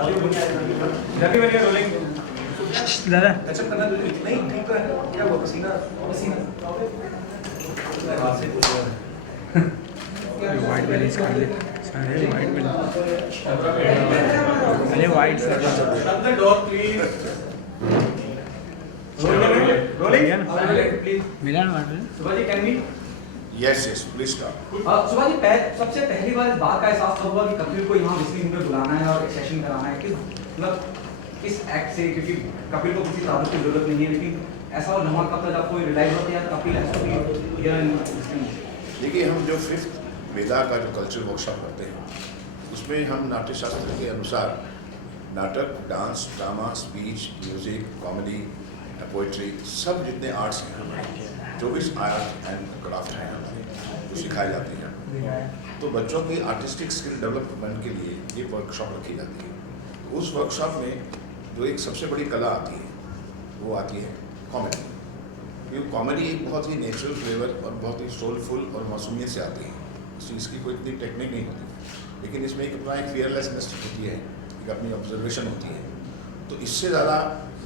रवि बनिया रोलिंग दादा टचअप करना नहीं ठीक है क्या हुआ पसीना पसीना हाथ से कुछ वाइट वाली स्कारलेट सारे वाइट वाली अरे wait sir shut the door please rolling please मिला ना wait Subha ji can we Yes, please start. Subha ji सबसे पहली बार इस बात का एहसास कब हुआ कि कपिल को यहाँ विस्लिंग में बुलाना है और एक सेशन कराना है कि मतलब इस एक्ट से, क्योंकि कपिल को किसी तारुफ की जरूरत नहीं है, लेकिन ऐसा और धमाका तब आपको रियलाइज होता है Kapil has to be here in whistling. देखिए, हम जो 5th वेदा का जो कल्चर वर्कशॉप करते हैं उसमें हम नाट्य शास्त्र के अनुसार नाटक, dance, drama, speech, music, comedy, poetry, सब जितने आर्ट्स हैं 24 आर्ट एंड क्राफ्ट हैं जो सिखाए जाते हैं। तो बच्चों की आर्टिस्टिक स्किल डेवलपमेंट के लिए ये वर्कशॉप रखी जाती है। उस वर्कशॉप में जो एक सबसे बड़ी कला आती है वो आती है कॉमेडी। क्योंकि कॉमेडी एक बहुत ही नेचुरल फ्लेवर और बहुत ही सोलफुल और मासूमियत से आती है। इसकी कोई इतनी टेक्निक नहीं होती, लेकिन इसमें एक अपना एक फियरलेसनेस होती है, एक अपनी ऑब्जर्वेशन होती है। तो इससे ज़्यादा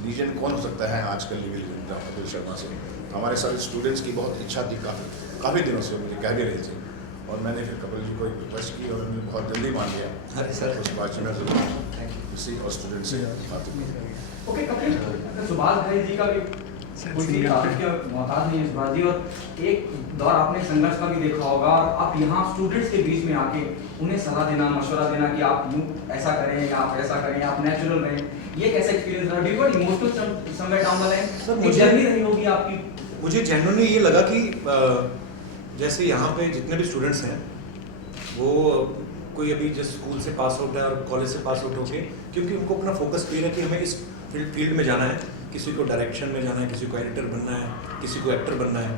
लीजेंड कौन हो सकता है आजकल कपिल शर्मा से। हमारे सारे स्टूडेंट्स की बहुत इच्छा थी, काफ़ी दिनों से मुझे कह भी रहे थे, और मैंने फिर कपिल जी को एक रिक्वेस्ट की और उन्होंने बहुत जल्दी मान लिया। अरे सर उस बात में जरूर किसी और स्टूडेंट से बात की। ओके कपिल, सुभाष भाई जी का भी कोई सी तारीफ के मोहताज नहीं है सुभाष जी, और एक दौर आपने संघर्ष का भी देखा होगा, और आप यहाँ स्टूडेंट्स के बीच में आके उन्हें सलाह देना, मशवरा देना कि आप यूँ ऐसा करें या आप ऐसा करें, आप नेचुरल रहें, ये कैसा एक्सपीरियंस रहा? Do you got emotional somewhere down the line? Sir, मुझे जर्नी रही होगी आपकी। मुझे जेन्युइनली ये लगा कि जैसे यहाँ पे जितने भी स्टूडेंट्स हैं वो कोई अभी जस्ट स्कूल से पास आउट है और कॉलेज से पास आउट होके, क्योंकि उनको अपना फोकस क्लियर है कि हमें इस फील्ड में जाना है, किसी को डायरेक्शन में जाना है, किसी को एडिटर बनना है, किसी को एक्टर बनना है।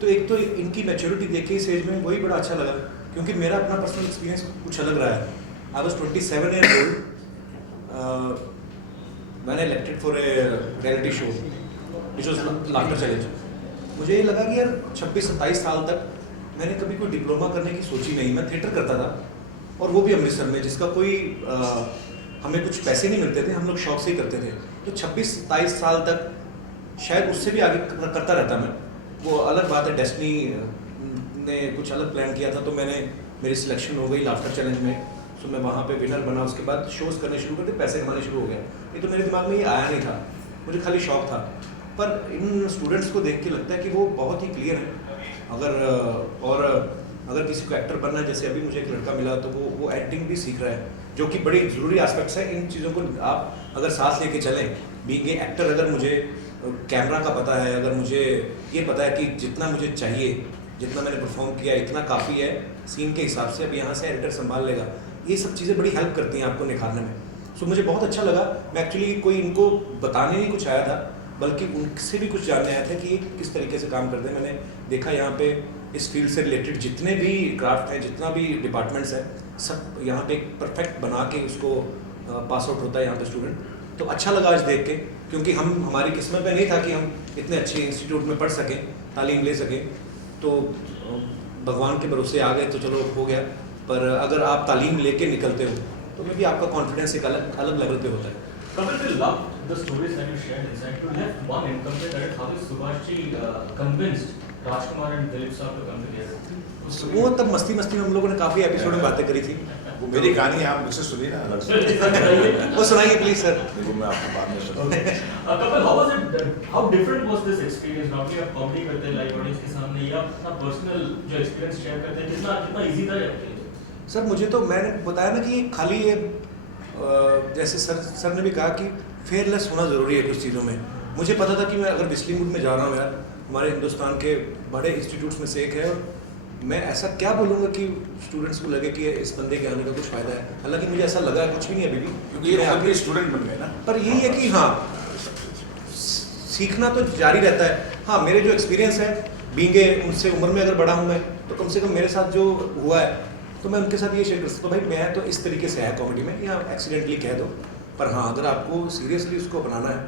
तो एक तो इनकी मैच्योरिटी देख के इस एज में वही बड़ा अच्छा लगा, क्योंकि मेरा अपना पर्सनल एक्सपीरियंस कुछ अलग रहा है। आई वॉज 27 ईयर ओल्ड, मैंने elected for a reality show which was laughter challenge. मुझे ये लगा कि यार 26-27 साल तक मैंने कभी कोई डिप्लोमा करने की सोची नहीं। मैं थिएटर करता था, और वो भी अमृतसर में, जिसका कोई हमें कुछ पैसे नहीं मिलते थे, हम लोग शौक से ही करते थे। तो 26-27 साल तक शायद उससे भी आगे करता रहता मैं। वो अलग बात है, डेस्टिनी ने कुछ अलग प्लान किया था, तो मेरी सिलेक्शन हो गई लाफ्टर चैलेंज में। तो मैं वहाँ पे विनर बना, उसके बाद शोज़ करने शुरू कर दिए, पैसे कमाने शुरू हो गए। ये तो मेरे दिमाग में ये आया नहीं था, मुझे खाली शौक था। पर इन स्टूडेंट्स को देख के लगता है कि वो बहुत ही क्लियर है। अगर किसी को एक्टर बनना है, जैसे अभी मुझे एक लड़का मिला, तो वो एक्टिंग भी सीख रहा है, जो कि बड़ी ज़रूरी एस्पेक्ट्स है। इन चीज़ों को आप अगर साथ लेके चलें, बीइंग ए एक्टर, अगर मुझे कैमरा का पता है, अगर मुझे ये पता है कि जितना मुझे चाहिए, जितना मैंने परफॉर्म किया इतना काफ़ी है सीन के हिसाब से, अब यहाँ से एडिटर संभाल लेगा, ये सब चीज़ें बड़ी हेल्प करती हैं आपको निखारने में। सो मुझे बहुत अच्छा लगा। मैं एक्चुअली कोई इनको बताने नहीं कुछ आया था, बल्कि उनसे भी कुछ जानने आया था कि ये किस तरीके से काम करते हैं। मैंने देखा यहाँ पे इस फील्ड से रिलेटेड जितने भी क्राफ्ट हैं, जितना भी डिपार्टमेंट्स हैं, सब यहाँ पे एक परफेक्ट बना के उसको पास आउट होता है यहाँ पे स्टूडेंट। तो अच्छा लगा आज देख के, क्योंकि हमारी किस्मत में नहीं था कि हम इतने अच्छे इंस्टीट्यूट में पढ़ सकें, तालीम ले सकें। तो भगवान के भरोसे आ गए तो चलो हो गया। पर अगर आप तालीम लेके निकलते हो तो मे भी आपका कॉन्फिडेंस एक अलग लेवल पे होता है। Kapil, we love the stories that you shared inside. To have one incomplete, that is how is Subhashji convinced Rajkumar and Dilip sir to come together? वो तब मस्ती में हम लोगों ने काफ़ी एपिसोड में बातें करी थी। वो मेरी कहानी आप मुझसे सुनिए ना अलग से। वो सुनाइए प्लीज सर। वो मैं आपको बाद में सुनाऊंगा। Kapil, how was it? How different was this experience? Now कि आप कॉमेडी करते हैं लाइव ऑडियंस के सामने, या अपना पर्सनल जो एक्सपीरियंस शेयर करते हैं, कितना इजी था आपके लिए? सर मुझे तो मैंने बताया ना कि खाली ये जैसे सर ने भी कहा कि फेयरलेस होना ज़रूरी है कुछ चीज़ों में। मुझे पता था कि मैं अगर विस्लिंग वुड में जा रहा हूँ यार, हमारे हिंदुस्तान के बड़े इंस्टीट्यूट्स में से एक है, और मैं ऐसा क्या बोलूँगा कि स्टूडेंट्स को लगे कि इस बंदे के आने का कुछ फ़ायदा है। हालांकि मुझे ऐसा लगा कुछ भी नहीं अभी भी, क्योंकि ये आपके स्टूडेंट बन गए ना। पर यही है कि हाँ, सीखना तो जारी रहता है। हाँ, मेरे जो एक्सपीरियंस है बीइंग उनसे उम्र में अगर बड़ा हूँ मैं, तो कम से कम मेरे साथ जो हुआ है तो मैं उनके साथ ये शेयर कर सकता हूँ। भाई मैं तो इस तरीके से आया कॉमेडी में, या एक्सीडेंटली कह दो, पर हाँ अगर आपको सीरियसली उसको अपनाना है,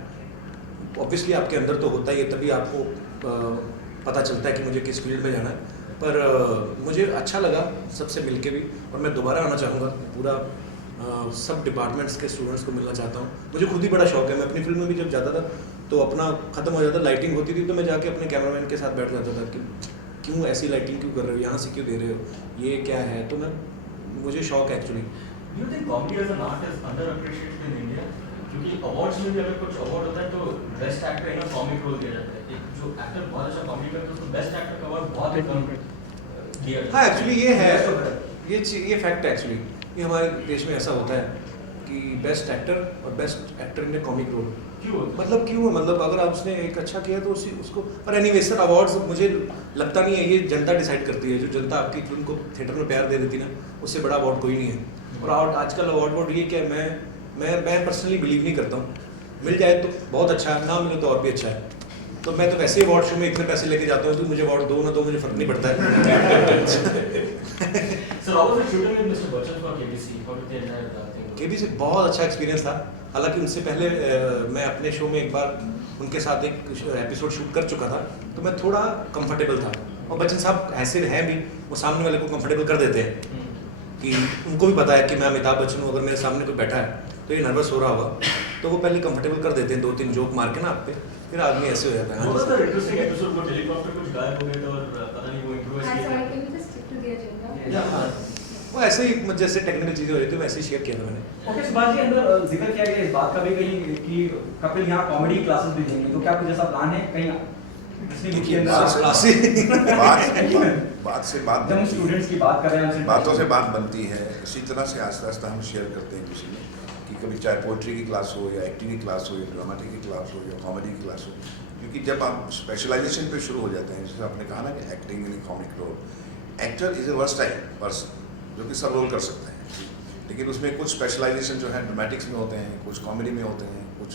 ऑब्वियसली आपके अंदर तो होता ही है, तभी आपको पता चलता है कि मुझे किस फील्ड में जाना है। पर मुझे अच्छा लगा सबसे मिलके भी, और मैं दोबारा आना चाहूँगा। पूरा सब डिपार्टमेंट्स के स्टूडेंट्स को मिलना चाहता हूँ। मुझे खुद ही बड़ा शौक है, मैं अपनी फिल्म में भी जब जाता था तो अपना ख़त्म हो जाता, लाइटिंग होती थी तो मैं जाके अपने कैमरामैन के साथ बैठ जाता था कि क्यों ऐसी लाइटिंग क्यों कर रहे हो, यहाँ से क्यों दे रहे हो, ये क्या है। तो मुझे शौक है actually. Do you think comedy as an art is underappreciated in India? क्योंकि अवार्ड्स में भी अगर कुछ अवार्ड होता है तो best actor in a comic role दिया जाता है। एक जो एक्टर बहुत अच्छा कॉमेडी करता है उसको बेस्ट एक्टर का अवार्ड बहुत ही कम दिया जाता है। हाँ एक्चुअली ये है, ये फैक्ट है एक्चुअली, ये हमारे देश में ऐसा होता है कि बेस्ट एक्टर और best actor in comic role मतलब अगर आप उसने एक अच्छा किया तो उसको। पर एनीवे सर, अवार्ड्स मुझे लगता नहीं है, ये जनता डिसाइड करती है। जो जनता आपकी फिल्म को थिएटर में प्यार दे देती ना, उससे बड़ा अवार्ड कोई नहीं है। और आजकल अवार्ड ये क्या, मैं पर्सनली बिलीव नहीं करता हूँ। मिल जाए तो बहुत अच्छा है, ना मिले तो और भी अच्छा है। तो मैं तो वैसे ही अवार्ड शो में इतने पैसे लेके जाता हूँ तो मुझे अवार्ड दो ना दो मुझे फर्क नहीं पड़ता है। Sir, how was it shooting with Mr. Bachchan for KBC? How did the entire thing? KBC बहुत अच्छा एक्सपीरियंस था। हालांकि उनसे पहले मैं अपने शो में एक बार उनके साथ एक एपिसोड शूट कर चुका था, तो मैं थोड़ा कंफर्टेबल था। और बच्चन साहब ऐसे हैं भी, वो सामने वाले को कंफर्टेबल कर देते हैं कि उनको भी पता है कि मैं अमिताभ बच्चन हूँ, अगर मेरे सामने कोई बैठा है तो ये नर्वस हो रहा होगा, तो वो पहले कंफर्टेबल कर देते हैं, 2-3 जोक मार के ना आप पे, फिर आदमी ऐसे हो जाता है। What was the interesting episode वो हेलीकॉप्टर कुछ गायब हो गए थे और पता नहीं वो इम्प्रोवाइज I'm किया sorry, can you just stick to the agenda? था। वो ऐसे ही जैसे टेक्निकल चीज़ें हो रही थी वैसे ही शेयर किया था मैंने। ओके सुभाष जी, अंदर जिक्र किया गया इस बात का भी कहीं कि कपिल यहाँ कॉमेडी क्लासेस भी देंगे, तो क्या कुछ ऐसा प्लान है कहीं देखिए, बात से बात जब हम स्टूडेंट्स की बात कर रहे हैं उनसे बातों से बात बनती है। इसी तरह से आस्ते आस्ते हम शेयर करते हैं किसी में कि कभी चाहे पोइट्री की क्लास हो या एक्टिंग की क्लास हो या ड्रामेटिक की क्लास हो या कॉमेडी की क्लास हो, क्योंकि जब आप स्पेशलाइजेशन पे शुरू हो जाते हैं, जैसे आपने कहा ना कि acting in comic role, actor is a versatile person जो कि सब रोल कर सकते हैं, लेकिन उसमें कुछ स्पेशलाइजेशन जो है ड्रामेटिक्स में होते हैं, कुछ कॉमेडी में होते हैं, कुछ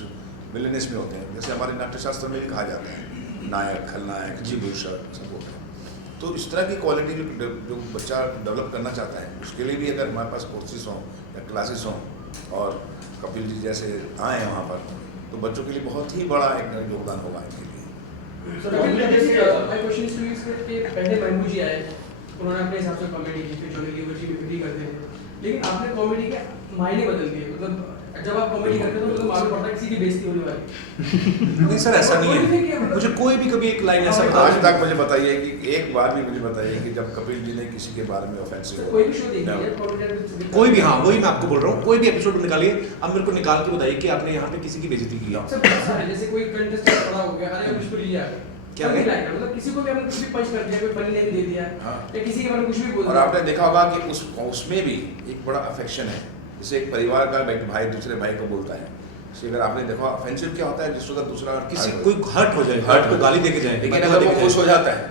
विलेनिस में होते हैं। जैसे हमारे नाट्यशास्त्र में कहा जाता है नायक, खलनायक, विभूषक सब होते हैं। तो इस तरह की क्वालिटी जो बच्चा डेवलप करना चाहता है, उसके लिए भी अगर हमारे पास कोर्सेज हों या क्लासेस हों और कपिल जी जैसे आए वहाँ पर, तो बच्चों के लिए बहुत ही बड़ा एक योगदान होगा इनके लिए। My question is to you is कि पहले महबूब जी आए, उन्होंने अपने हिसाब से कॉमेडी की, फिर जोनी लीवर जी भी करते थे, लेकिन आपने कॉमेडी के मायने बदल दिए। मतलब जब आप कॉमेडी करते हो तो मालूम पड़ता है किसी की बेइज्जती होने वाली। नहीं सर, ऐसा नहीं है। मुझे कोई भी कभी एक लाइन ऐसा बता आज तक मुझे बताइए कि एक बार भी मुझे बताइए कि जब कपिल जी ने किसी के बारे में ऑफेंसिव कोई भी शो देखिए, कोई भी, हाँ वही मैं आपको बोल रहा हूँ, कोई भी एपिसोड निकालिए, अब मेरे को निकाल के बताइए कि आपने यहाँ पे किसी की बेइज्जती की है। सब ऐसा है जैसे कोई कंटेस्टेंट खड़ा हो गया, अरे अब इसको लिया क्या नहीं लाइक, मतलब किसी को भी आपने कुछ भी पंच कर दिया, कोई फनी लाइन दे दिया या किसी के बारे में कुछ भी बोल और दिया। आपने देखा होगा कि उसमें भी एक बड़ा अफेक्शन है। जैसे एक परिवार का भाई दूसरे भाई को बोलता है, जैसे अगर आपने देखा ऑफेंसिव क्या होता है, जिस वक्त दूसरा किसी कोई हर्ट हो जाए, हर्ट को गाली देके जाए, लेकिन अगर वो खुश हो जाता है,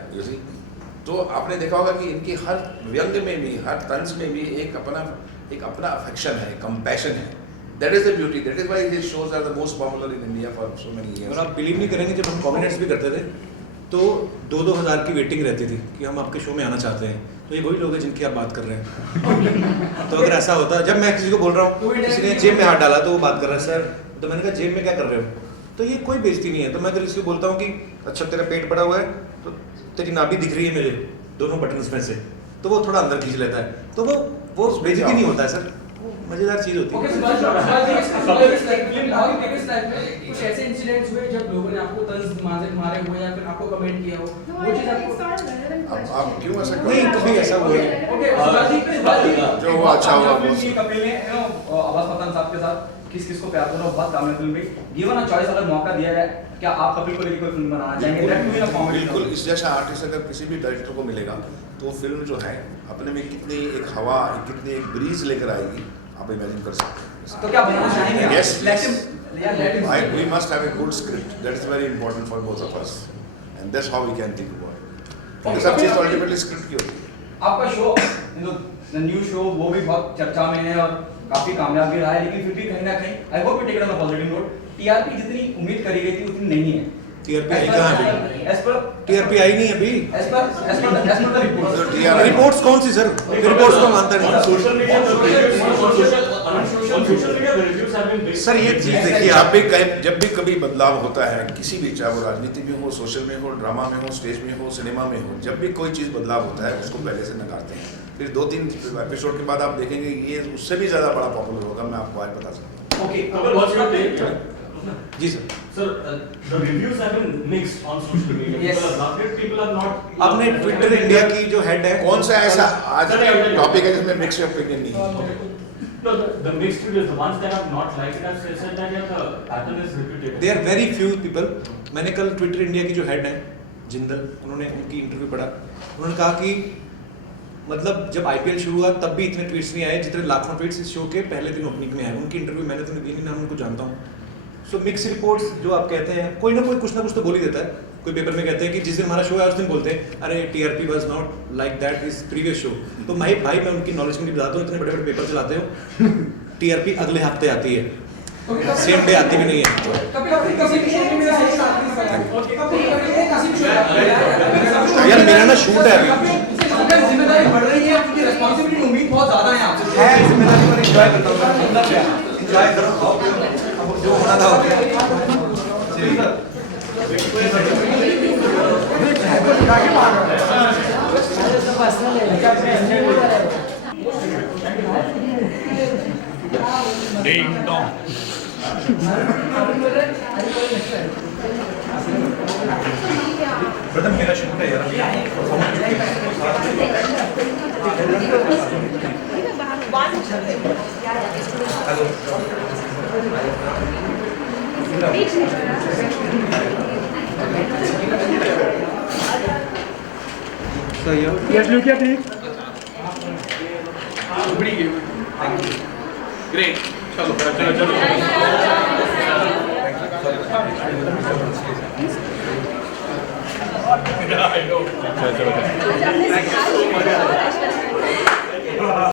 तो आपने देखा होगा कि इनकी हर व्यंग में भी, हर तंज में भी एक अपना अफेक्शन है, कंपैशन है। That is the beauty. That is why these shows are the most popular in India for so many years. और आप बिलीव नहीं करेंगे, जब हम कॉमेडियंस भी करते थे तो 2-2 हज़ार की वेटिंग रहती थी कि हम आपके शो में आना चाहते हैं। तो ये वही लोग हैं जिनकी आप बात कर रहे हैं। तो अगर ऐसा होता, जब मैं किसी को बोल रहा हूँ किसी ने जेब में हाथ डाला तो वो बात कर रहा है सर, तो मैंने कहा जेब में क्या कर रहे हो, तो ये कोई बेइज्जती नहीं है। तो मैं अगर किसी को बोलता हूँ कि अच्छा तेरा पेट बड़ा हुआ है तो तेरी नाभि दिख रही है मुझे दोनों बटन्स में से, तो वो थोड़ा अंदर खींच लेता है, तो वो बेइज्जती नहीं होता है सर, वो मजेदार चीज होती है। ओके सुभाष जी, कुछ ऐसे इंसिडेंट्स हुए जब लोगों ने आपको तंज मारे हो या फिर आपको कमेंट किया हो, No, वो चीज it's आपको not a relevant अब question. आप क्यों ऐसा नहीं, कभी ऐसा हुआ है। ओके सुभाष जी, जो हुआ अच्छा हुआ वो कपिल ने अब्बास पठान साहब के साथ किस को प्यार करो बहुत कामयाब फिल्म में गिवन अ चॉइस, अगर मौका दिया जाए, क्या आप कपिल को लेकर कोई फिल्म बनाना चाहेंगे? That too in a comedy बिल्कुल। film. इस जैसा आर्टिस्ट अगर किसी भी डायरेक्टर को मिलेगा तो वो फिल्म जो है अपने में कितनी एक हवा, कितनी एक ब्रीज लेकर आएगी, आप इमेजिन कर सकते हैं। तो क्या बनाना चाहेंगे आप? Yes, Let yes. him- yeah, let him- We must have a good script. That is very important for both of us, and that's how we can think about it. Okay, सब चीज़ okay. Ultimately script की होती है। आपका show new show वो भी बहुत चर्चा में है और काफी कामयाब भी रहा है, लेकिन फिर भी कहीं ना कहीं I hope you take it on a positive note, TRP जितनी उम्मीद करी गई थी उतनी नहीं है। टीआरपी आई कहाँ पे? as per टीआरपी आई नहीं अभी। as per the report. तो TRP रिपोर्ट्स कौन सी सर? रिपोर्ट्स को मानता On नहीं। social media, the reviews on social media, the reviews have been big. Sir ये चीज देखिए आप, जब भी कभी बदलाव होता है किसी भी, चाहे वो राजनीति में हो, सोशल में हो, ड्रामा में हो, स्टेज में हो, सिनेमा में हो, जब भी कोई चीज़ बदलाव होता है उसको पहले से नकारते हैं। फिर 2-3 एपिसोड के बाद आप देखेंगे ये उससे भी ज़्यादा बड़ा पॉपुलर होगा, मैं आपको आज बता सकता हूँ। Okay. Kapil, what's your take? जी sir. Sir, the reviews have been mixed on social media. Yes. People have loved it, people have not. आपने ट्विटर इंडिया की जो हेड है, कौन सा ऐसा आज Sir, I- टॉपिक है जिसमें मिक्स ओपिनियन नहीं है? Okay. No, the mixed reviews, the ones that have not liked it, have said that yeah, the pattern is repeated. They are very few people. मैंने कल ट्विटर इंडिया की जो head है जिंदल, उन्होंने उनकी इंटरव्यू पढ़ा, उन्होंने कहा कि मतलब जब आईपीएल शुरू हुआ तब भी इतने ट्वीट्स नहीं आए जितने लाखों ट्वीट्स इस शो के पहले दिन ओपनिंग में आए। उनकी इंटरव्यू मैंने तो दी नहीं, ना उनको जानता हूँ। सो मिक्स रिपोर्ट्स जो आप कहते हैं, कोई ना कोई कुछ ना कुछ तो बोल ही देता है। कोई पेपर में कहते हैं कि जिस दिन हमारा शो है उस दिन बोलते हैं अरे TRP was not like that is previous show. तो भाई मैं उनकी नॉलेज के लिए बताता हूँ, इतने बड़े बड़े पेपर चलाते हो, टीआरपी अगले हफ्ते आती है, सेम डे आती भी नहीं है। कपिल अपनी कसिम शो में मेरा सही साथी कपिल कसिम शो यार मेरा ना शूट है अभी। आपकी जिम्मेदारी बढ़ रही है, आपकी रिस्पांसिबिलिटी, उम्मीद बहुत ज्यादा है आपसे। है जिम्मेदारी पर एंजॉय करता हूँ, मतलब क्या एंजॉय करो, खाओ पियो, अब जो होना था हो गया। Ding dong. प्रथम मेरा शूट है यार। Yes, look at it. बड़ी गेम ग्रेट चलो चलो आज हमने सिखा लिया